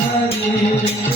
hari hari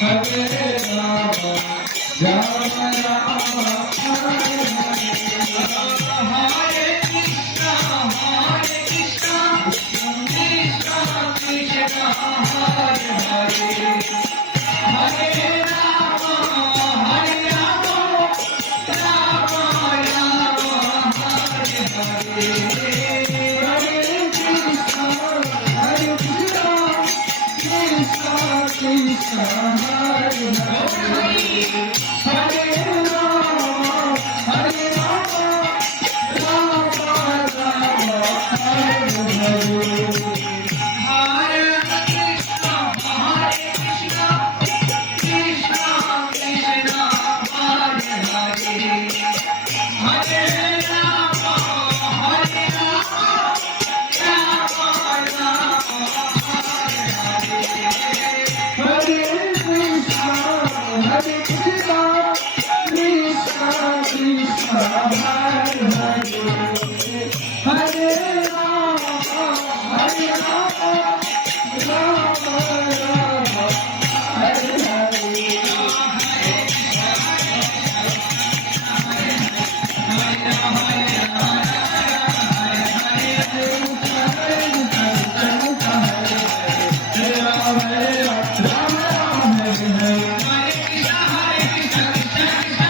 Amen. Thank you. thank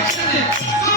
Excellent.